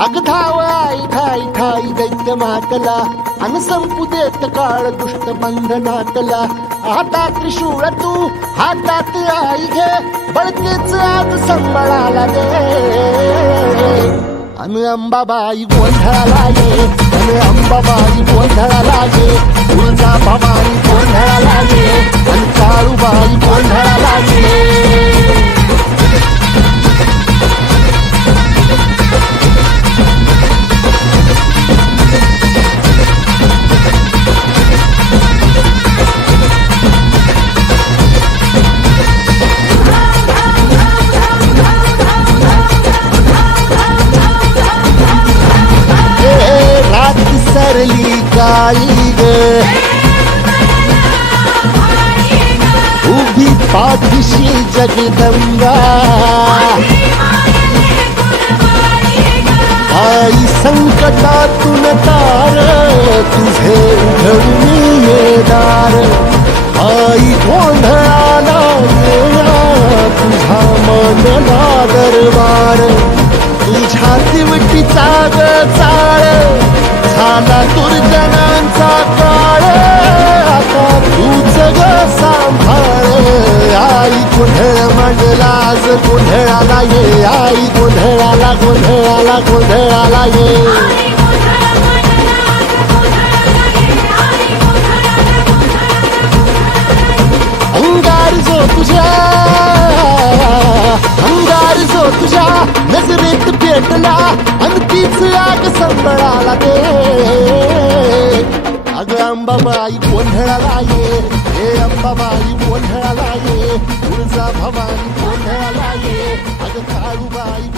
अग धाव आई ठाई ठाई दैत्य मातला अन संपू देत काळ दुष्ट बंधनातला आता त्रिशूळ तू हातात आई घे बळतेच आज संबळाला दे अन अंबाबाई गोंधळाला ये अन अंबाबाई गोंधळाला ये तुळजा भवानी गोंधळाला ये अन काळूबाई गोंधळाला ये सरली काळी ग उभी पाठीशी जगदंबा आई संकटातून तार तुझे उघडून ये दार आई गोंधळाला ये तुझा मनला दरबार तुझ्या दिवटीचा ग चाळ झाला दुर्जनांचा काळ आता तूच ग सांभाळ आई गोंधळ मांडला आज गोंधळाला ये आई गोंधळाला गोंधळाला गोंधळाला ये अंगार जो तुझ्या नजरेत पेटला अन तीच आग संबळाला दे अग अंबाबाई गोंधळाला ये हे अंबाबाई गोंधळाला ये तुळजा भवानी गोंधळाला ये अग काळूबाई